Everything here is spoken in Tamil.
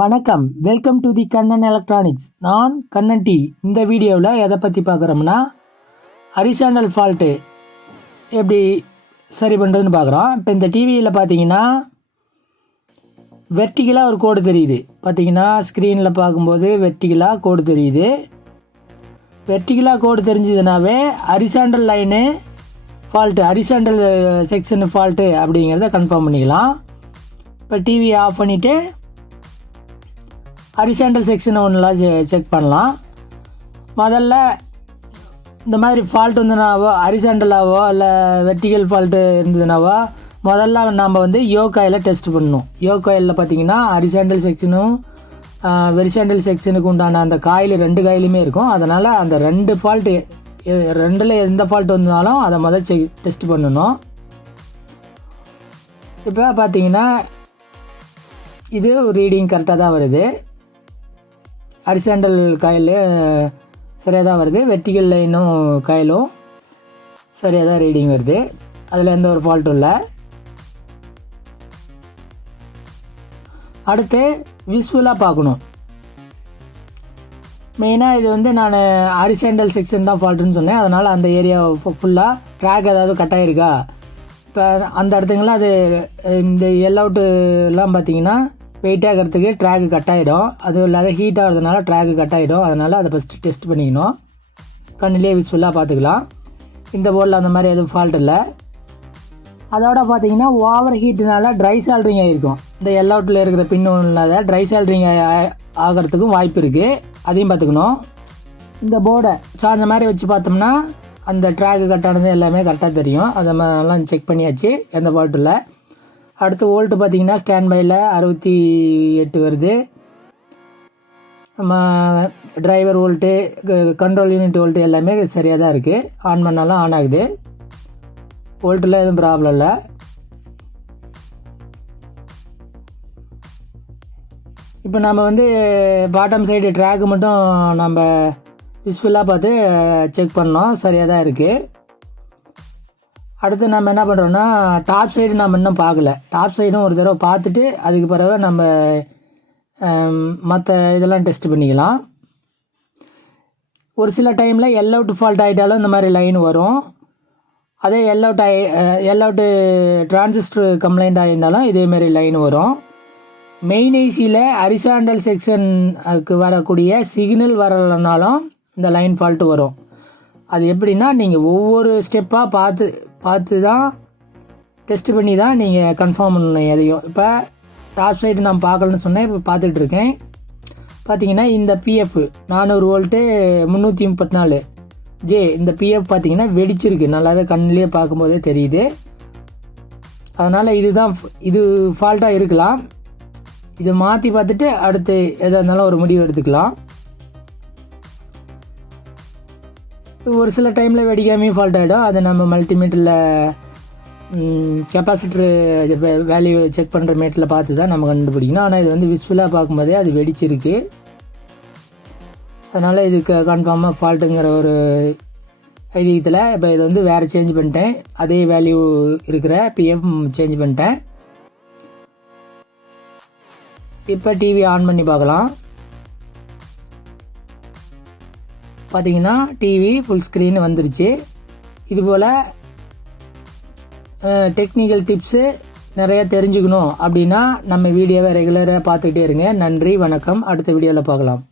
வணக்கம், welcome to the Kannan electronics. நான் கண்ணன் டி. இந்த வீடியோவில் எதை பற்றி பார்க்குறோம்னா, ஹரிசாண்டல் ஃபால்ட்டு எப்படி சரி பண்ணுறதுன்னு பார்க்குறோம். இப்போ இந்த டிவியில் பார்த்தீங்கன்னா வெர்டிகலாக ஒரு கோடு தெரியுது. பார்த்தீங்கன்னா ஸ்க்ரீனில் பார்க்கும்போது வெர்டிகலாக கோடு தெரியுது. வெர்டிகலாக கோடு தெரிஞ்சதுனாவே horizontal line fault, horizontal section fault அப்படிங்கிறத கன்ஃபார்ம் பண்ணிக்கலாம். இப்போ டிவியை ஆஃப் பண்ணிவிட்டு ஹரிசாண்டல் செக்ஷனை ஒன்றுலாம் செக் பண்ணலாம். முதல்ல இந்த மாதிரி ஃபால்ட் வந்துனாவோ, ஹரிசாண்டலாவோ இல்லை வெர்டிகல் ஃபால்ட்டு இருந்ததுனாவோ முதல்ல நம்ம யோகாயில் டெஸ்ட் பண்ணணும். யோகாயில் பார்த்தீங்கன்னா ஹரிசாண்டல் செக்ஷனும் வெரிசாண்டல் செக்ஷனுக்கு உண்டான அந்த காயில் 2 காயிலுமே இருக்கும். அதனால் அந்த 2 ஃபால்ட்டு, 2ல் எந்த ஃபால்ட் வந்தாலும் அதை டெஸ்ட் பண்ணணும். இப்போ பார்த்தீங்கன்னா இது ரீடிங் கரெக்டாக தான் வருது. ஹரிசாண்டல் காயில் சரியாக தான் வருது. வெர்டிகல் லைனும் காயிலும் சரியாக தான் ரீடிங் வருது. அதில் எந்த ஒரு ஃபால்ட்டும் இல்லை. அடுத்து விஸ்வலாக பார்க்கணும். மெயினாக இது நான் ஹரிசாண்டல் செக்ஷன் தான் ஃபால்ட்டுன்னு சொன்னேன். அதனால் அந்த ஏரியா ஃபுல்லாக ட்ராக் ஏதாவது கட் ஆகிருக்கா, இப்போ அந்த இடத்துங்களாம் அது இந்த எல்லவுட்டுலாம் பார்த்தீங்கன்னா வெயிட் ஆகிறதுக்கு ட்ராக்கு கட் ஆகிடும். அதுவும் இல்லாத ஹீட் ஆகிறதுனால ட்ராக்கு கட் ஆகிடும். அதனால் அதை ஃபஸ்ட்டு டெஸ்ட் பண்ணிக்கணும். கண்ணிலே விஸ்வலாக பார்த்துக்கலாம். இந்த போர்டில் அந்த மாதிரி எதுவும் ஃபால்ட் இல்லை. அதோட பார்த்தீங்கன்னா ஓவர் ஹீட்டுனால ட்ரை சால்ட்ரிங் ஆகிருக்கும். இந்த எல்லவுட்டில் இருக்கிற பின்னு இல்லாத ட்ரை சால்ட்ரிங் ஆகிறதுக்கும் வாய்ப்பு இருக்குது. அதையும் பார்த்துக்கணும். இந்த போர்டை சாஞ்ச மாதிரி வச்சு பார்த்தோம்னா அந்த ட்ராக்கு கட் ஆனது எல்லாமே கரெக்டாக தெரியும். அதை எல்லாம் செக் பண்ணியாச்சு, எந்த ஃபால்ட்டும் இல்லை. அடுத்து வோல்ட்டு பார்த்தீங்கன்னா ஸ்டாண்ட் பையில் 68 வருது. நம்ம driver volt, control unit volt எல்லாமே சரியாக தான் இருக்குது. ஆன் பண்ணாலும் ஆன் ஆகுது. வோல்ட்டில் எதுவும் ப்ராப்ளம் இல்லை. இப்போ நம்ம பாட்டம் சைடு ட்ராக்கு மட்டும் நம்ம விஸ்வலாக பார்த்து செக் பண்ணோம், சரியாக தான் இருக்குது. அடுத்து நம்ம என்ன பண்ணுறோன்னா, டாப் சைடு நம்ம இன்னும் பார்க்கல. டாப் சைடும் ஒரு தடவை பார்த்துட்டு அதுக்கு பிறகு நம்ம மற்ற இதெல்லாம் டெஸ்ட் பண்ணிக்கலாம். ஒரு சில டைமில் எல்லவுட் ஃபால்ட் ஆகிட்டாலும் இந்த மாதிரி லைன் வரும். அதே எல்லவுட்டு டிரான்சிஸ்டர் கம்ப்ளைண்ட் ஆகியிருந்தாலும் இதேமாரி லைன் வரும். மெயின் ஐசியில் ஹரிசாண்டல் செக்ஷனுக்கு வரக்கூடிய சிக்னல் வரலைனாலும் இந்த லைன் ஃபால்ட்டு வரும். அது எப்படின்னா, நீங்கள் ஒவ்வொரு ஸ்டெப்பாக பார்த்து தான் டெஸ்ட் பண்ணி தான் நீங்கள் கன்ஃபார்ம் பண்ணணும் எதையும். இப்போ டாப் சைடு நான் பார்க்கலன்னு சொன்னேன். இப்போ பார்த்துட்ருக்கேன். பார்த்தீங்கன்னா இந்த பிஎஃப் 400 வோல்ட்டு 334 ஜே, இந்த பிஎஃப் பார்த்தீங்கன்னா வெடிச்சிருக்கு. நல்லாவே கண்ணிலே பார்க்கும்போதே தெரியுது. அதனால் இது ஃபால்ட்டாக இருக்கலாம். இதை மாற்றி பார்த்துட்டு அடுத்து எதாக இருந்தாலும் ஒரு முடிவு எடுத்துக்கலாம். ஒரு சில டைமில் வெடிக்காமையும் ஃபால்ட் ஆகிடும். அது நம்ம மல்டிமீட்டரில் கெப்பாசிட்டரு வேல்யூ செக் பண்ணுற மீட்டரில் பார்த்து தான் நம்ம கண்டுபிடிக்கணும். ஆனால் இது விஸ்வலாக பார்க்கும்போதே அது வெடிச்சிருக்கு. அதனால் இதுக்கு கன்ஃபார்மாக ஃபால்ட்டுங்கிற ஒரு ஐதீகத்தில் இப்போ இது வேறு சேஞ்ச் பண்ணிட்டேன். அதே வேல்யூ இருக்கிற பிஎஃப் சேஞ்ச் பண்ணிட்டேன். இப்போ டிவி ஆன் பண்ணி பார்க்கலாம். பார்த்தீங்கன்னா டிவி ஃபுல் ஸ்க்ரீன் வந்துருச்சு. இதுபோல் டெக்னிக்கல் டிப்ஸு நிறையா தெரிஞ்சுக்கணும் அப்படின்னா நம்ம வீடியோவை ரெகுலராக பார்த்துக்கிட்டே இருங்க. நன்றி, வணக்கம். அடுத்த வீடியோவில் பார்க்கலாம்.